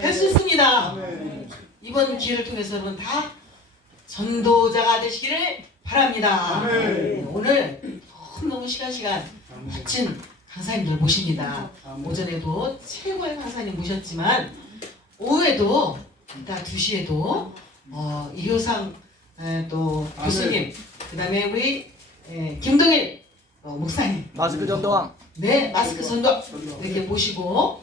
될수 있습니다. 아멘. 이번 기회를 통해서 여러분 다 전도자가 되시기를 바랍니다. 아멘. 네, 오늘 너무너무 시간 시간 멋진 강사님들 모십니다. 아멘. 오전에도 최고의 강사님 모셨지만 오후에도 이따 2시에도 어, 이효상 에, 또 아멘. 교수님 그 다음에 우리 에, 김동일 어, 목사님 마스크 전도왕 네 마스크 전도. 이렇게 모시고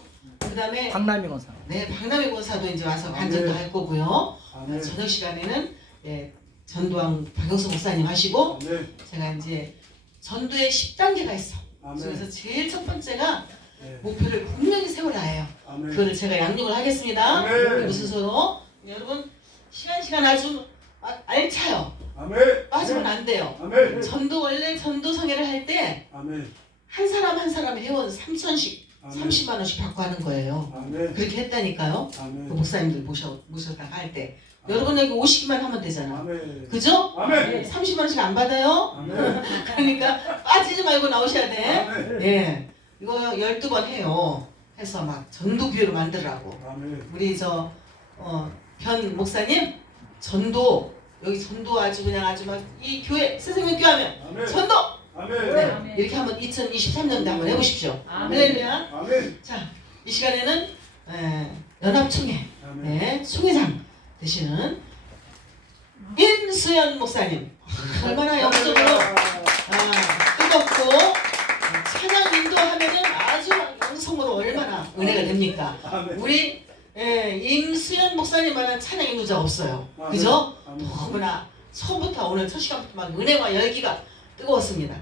그다음에 박남희 원사 네 박남희 권사도 이제 와서. 간증도 할 거고요. 아멘. 저녁 시간에는 예, 전도왕 박영수 목사님 하시고 아멘. 제가 이제 전도의 10단계가 있어. 아멘. 그래서 제일 첫 번째가 네. 목표를 분명히 세우라 해요. 아멘. 그거를 제가 양육을 하겠습니다. 아멘. 무슨 소로 여러분 시간 시간 아주 아- 알차요. 아멘. 빠지면 안 돼요. 아멘. 전도 원래 전도 성회를 할 때한 아멘. 사람 한 사람 회원 3천씩 아멘. 30만 원씩 받고 하는 거예요. 아멘. 그렇게 했다니까요. 그 아멘. 목사님들 모셔 모셨다가 할때 여러분 여기 오시기만 하면 되잖아. 아멘. 그죠? 아멘. 30만 원씩 안 받아요. 아멘. 그러니까 빠지지 말고 나오셔야 돼. 아멘. 예. 이거 12번 해요. 해서 막 전도 교회로 만들라고. 아멘. 우리 저 어, 변 목사님 전도 여기 전도 아주 그냥 아주 막 이 교회 선생님 교회하면 아멘. 전도 아멘. 네. 이렇게 한번 2023년도 한번 해보십시오. 아멘. 할렐루야. 아멘. 자, 이 시간에는 에, 연합총회. 네, 총회장 되시는 임수연 목사님 얼마나 영적으로 아, 뜨겁고 찬양 인도하면은 아주 영성으로 얼마나 은혜가 됩니까? 우리 예, 임수연 목사님만한 찬양 인도자 없어요. 그죠? 너무나 처음부터 오늘 첫 시간부터 막 은혜와 열기가 뜨거웠습니다.